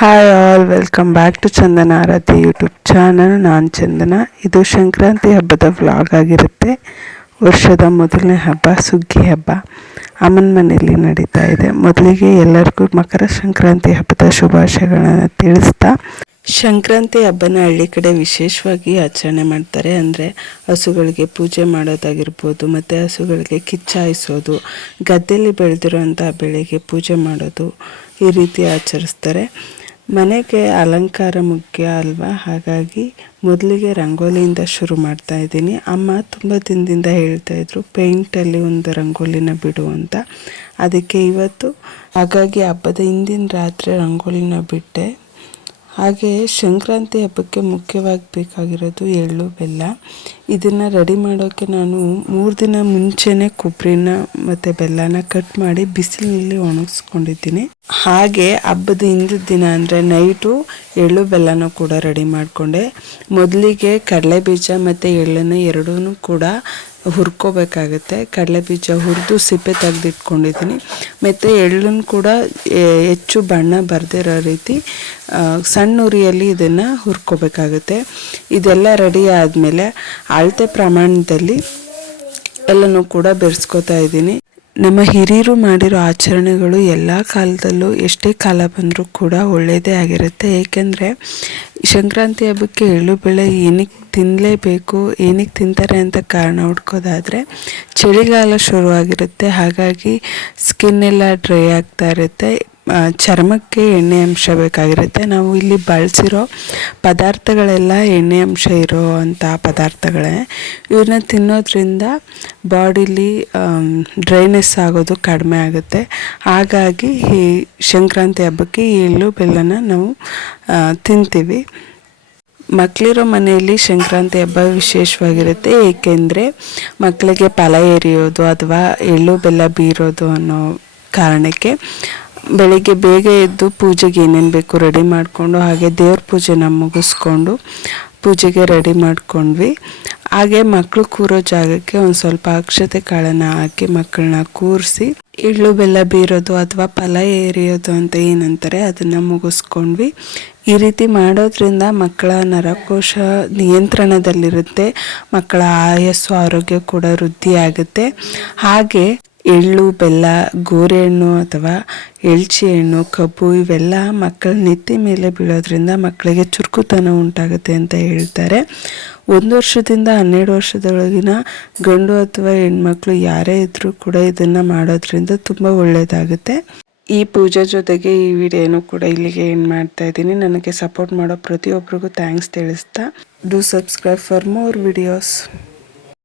Hi all, welcome back to Chandana Aradhya YouTube channel. ನಾನು ಚಂದನ. ಇದು ಸಂಕ್ರಾಂತಿ ಹಬ್ಬದ ವ್ಲಾಗ್ ಆಗಿರುತ್ತೆ. ವರ್ಷದ ಮೊದಲನೇ ಹಬ್ಬ ಸುಗ್ಗಿ ಹಬ್ಬ ಅಮ್ಮನ ಮನೆಯಲ್ಲಿ ನಡೀತಾ ಇದೆ. ಮೊದಲಿಗೆ ಎಲ್ಲರಿಗೂ ಮಕರ ಸಂಕ್ರಾಂತಿ ಹಬ್ಬದ ಶುಭಾಶಯಗಳನ್ನು ತಿಳಿಸ್ತಾ, ಸಂಕ್ರಾಂತಿ ಹಬ್ಬನ ಹಳ್ಳಿ ಕಡೆ ವಿಶೇಷವಾಗಿ ಆಚರಣೆ ಮಾಡ್ತಾರೆ. ಅಂದರೆ ಹಸುಗಳಿಗೆ ಪೂಜೆ ಮಾಡೋದಾಗಿರ್ಬೋದು, ಮತ್ತು ಹಸುಗಳಿಗೆ ಕಿಚ್ಚಾಯಿಸೋದು, ಗದ್ದೆಯಲ್ಲಿ ಬೆಳೆದಿರೋಂಥ ಬೆಳೆಗೆ ಪೂಜೆ ಮಾಡೋದು, ಈ ರೀತಿ ಆಚರಿಸ್ತಾರೆ. ಮನೆಗೆ ಅಲಂಕಾರ ಮುಖ್ಯ ಅಲ್ವಾ, ಹಾಗಾಗಿ ಮೊದಲಿಗೆ ರಂಗೋಲಿಯಿಂದ ಶುರು ಮಾಡ್ತಾ ಇದ್ದೀನಿ. ಅಮ್ಮ ತುಂಬ ದಿನದಿಂದ ಹೇಳ್ತಾಯಿದ್ರು ಪೇಂಟಲ್ಲಿ ಒಂದು ರಂಗೋಲಿನ ಬಿಡು ಅಂತ. ಅದಕ್ಕೆ ಇವತ್ತು ಹಾಗಾಗಿ ಹಬ್ಬದ ಹಿಂದಿನ ರಾತ್ರಿ ರಂಗೋಲಿನ ಬಿಟ್ಟೆ. ಹಾಗೆ ಸಂಕ್ರಾಂತಿ ಹಬ್ಬಕ್ಕೆ ಮುಖ್ಯವಾಗಿ ಬೇಕಾಗಿರೋದು ಎಳ್ಳು ಬೆಲ್ಲ. ಇದನ್ನು ರೆಡಿ ಮಾಡೋಕ್ಕೆ ನಾನು 3 ದಿನ ಮುಂಚೆನೇ ಕೊಬ್ಬರಿನ ಮತ್ತು ಬೆಲ್ಲನ ಕಟ್ ಮಾಡಿ ಬಿಸಿಲಿನಲ್ಲಿ ಒಣಗಿಸ್ಕೊಂಡಿದ್ದೀನಿ. ಹಾಗೆ ಹಬ್ಬದ ಹಿಂದಿನ ದಿನ ಅಂದರೆ ನೈಟು ಎಳ್ಳು ಬೆಲ್ಲನೂ ಕೂಡ ರೆಡಿ ಮಾಡಿಕೊಂಡೆ. ಮೊದಲಿಗೆ ಕಡಲೆ ಬೀಜ ಮತ್ತು ಎಳ್ಳನ್ನು ಎರಡೂ ಕೂಡ ಹುರ್ಕೋಬೇಕಾಗತ್ತೆ. ಕಡಲೆ ಬೀಜ ಹುರಿದು ಸಿಪ್ಪೆ ತೆಗೆದಿಟ್ಕೊಂಡಿದ್ದೀನಿ. ಮತ್ತು ಎಳ್ಳನ್ನು ಕೂಡ ಹೆಚ್ಚು ಬಣ್ಣ ಬರದಿರೋ ರೀತಿ ಸಣ್ಣ ಉರಿಯಲ್ಲಿ ಇದನ್ನು ಹುರ್ಕೋಬೇಕಾಗುತ್ತೆ. ಇದೆಲ್ಲ ರೆಡಿ ಆದಮೇಲೆ ಅಳತೆ ಪ್ರಮಾಣದಲ್ಲಿ ಎಲ್ಲನೂ ಕೂಡ ಬೆರೆಸ್ಕೊತಾ ಇದ್ದೀನಿ. ನಮ್ಮ ಹಿರಿಯರು ಮಾಡಿರೋ ಆಚರಣೆಗಳು ಎಲ್ಲ ಕಾಲದಲ್ಲೂ ಎಷ್ಟೇ ಕಾಲ ಬಂದರೂ ಕೂಡ ಒಳ್ಳೆಯದೇ ಆಗಿರುತ್ತೆ. ಏಕೆಂದರೆ ಸಂಕ್ರಾಂತಿ ಹಬ್ಬಕ್ಕೆ ಎಳ್ಳು ಬೆಳೆ ಏನಕ್ಕೆ ತಿನ್ನಲೇಬೇಕು, ಏನಕ್ಕೆ ತಿಂತಾರೆ ಅಂತ ಕಾರಣ ಹುಡ್ಕೋದಾದರೆ ಚಳಿಗಾಲ ಶುರುವಾಗಿರುತ್ತೆ. ಹಾಗಾಗಿ ಸ್ಕಿನ್ ಎಲ್ಲ ಡ್ರೈ ಆಗ್ತಾ ಇರುತ್ತೆ, ಚರ್ಮಕ್ಕೆ ಎಣ್ಣೆ ಅಂಶ ಬೇಕಾಗಿರುತ್ತೆ. ನಾವು ಇಲ್ಲಿ ಬಳಸಿರೋ ಪದಾರ್ಥಗಳೆಲ್ಲ ಎಣ್ಣೆ ಅಂಶ ಇರೋ ಅಂಥ ಪದಾರ್ಥಗಳೇ. ಇವನ್ನ ತಿನ್ನೋದ್ರಿಂದ ಬಾಡಿಲಿ ಡ್ರೈನೆಸ್ ಆಗೋದು ಕಡಿಮೆ ಆಗುತ್ತೆ. ಹಾಗಾಗಿ ಈ ಸಂಕ್ರಾಂತಿ ಹಬ್ಬಕ್ಕೆ ಈ ಎಳ್ಳು ಬೆಲ್ಲನ ನಾವು ತಿಂತೀವಿ. ಮಕ್ಕಳಿರೋ ಮನೆಯಲ್ಲಿ ಸಂಕ್ರಾಂತಿ ಹಬ್ಬ ವಿಶೇಷವಾಗಿರುತ್ತೆ. ಏಕೆಂದರೆ ಮಕ್ಕಳಿಗೆ ಫಲ ಎರಿಯೋದು ಅಥವಾ ಎಳ್ಳು ಬೆಲ್ಲ ಬೀರೋದು ಅನ್ನೋ ಕಾರಣಕ್ಕೆ ಬೆಳಿಗ್ಗೆ ಬೇಗ ಎದ್ದು ಪೂಜೆಗೆ ಏನೇನು ಬೇಕು ರೆಡಿ ಮಾಡಿಕೊಂಡು, ಹಾಗೆ ದೇವ್ರ ಪೂಜೆನ ಮುಗಿಸ್ಕೊಂಡು ಪೂಜೆಗೆ ರೆಡಿ ಮಾಡ್ಕೊಂಡ್ವಿ. ಹಾಗೆ ಮಕ್ಕಳು ಕೂರೋ ಜಾಗಕ್ಕೆ ಒಂದು ಸ್ವಲ್ಪ ಅಕ್ಷತೆ ಕಾಳನ್ನು ಹಾಕಿ ಮಕ್ಕಳನ್ನ ಕೂರಿಸಿ ಎಳ್ಳು ಬೆಲ್ಲ ಬೀರೋದು ಅಥವಾ ಫಲ ಎರಿಯೋದು ಅಂತ ಏನಂತಾರೆ ಅದನ್ನು ಮುಗಿಸ್ಕೊಂಡ್ವಿ. ಈ ರೀತಿ ಮಾಡೋದ್ರಿಂದ ಮಕ್ಕಳ ನರಕೋಶ ನಿಯಂತ್ರಣದಲ್ಲಿರುತ್ತೆ, ಮಕ್ಕಳ ಆಯಸ್ಸು ಆರೋಗ್ಯ ಕೂಡ ವೃದ್ಧಿಯಾಗುತ್ತೆ. ಹಾಗೆ ಎಳ್ಳು ಬೆಲ್ಲ, ಗೋರೆ ಹಣ್ಣು ಅಥವಾ ಎಳ್ಚಿ ಹಣ್ಣು, ಕಬ್ಬು ಇವೆಲ್ಲ ಮಕ್ಕಳ ನೆತ್ತಿ ಮೇಲೆ ಬೀಳೋದ್ರಿಂದ ಮಕ್ಕಳಿಗೆ ಚುರುಕುತನ ಉಂಟಾಗುತ್ತೆ ಅಂತ ಹೇಳ್ತಾರೆ. 1 ವರ್ಷದಿಂದ 12 ವರ್ಷದೊಳಗಿನ ಗಂಡು ಅಥವಾ ಹೆಣ್ಮಕ್ಳು ಯಾರೇ ಇದ್ದರೂ ಕೂಡ ಇದನ್ನು ಮಾಡೋದ್ರಿಂದ ತುಂಬ ಒಳ್ಳೆಯದಾಗುತ್ತೆ. ಈ ಪೂಜೆ ಜೊತೆಗೆ ಈ ವಿಡಿಯೋನು ಕೂಡ ಇಲ್ಲಿಗೆ ಎಂಡ್ ಮಾಡ್ತಾ ಇದ್ದೀನಿ. ನನಗೆ ಸಪೋರ್ಟ್ ಮಾಡೋ ಪ್ರತಿಯೊಬ್ಬರಿಗೂ ಥ್ಯಾಂಕ್ಸ್ ತಿಳಿಸ್ತಾ, do subscribe for more videos.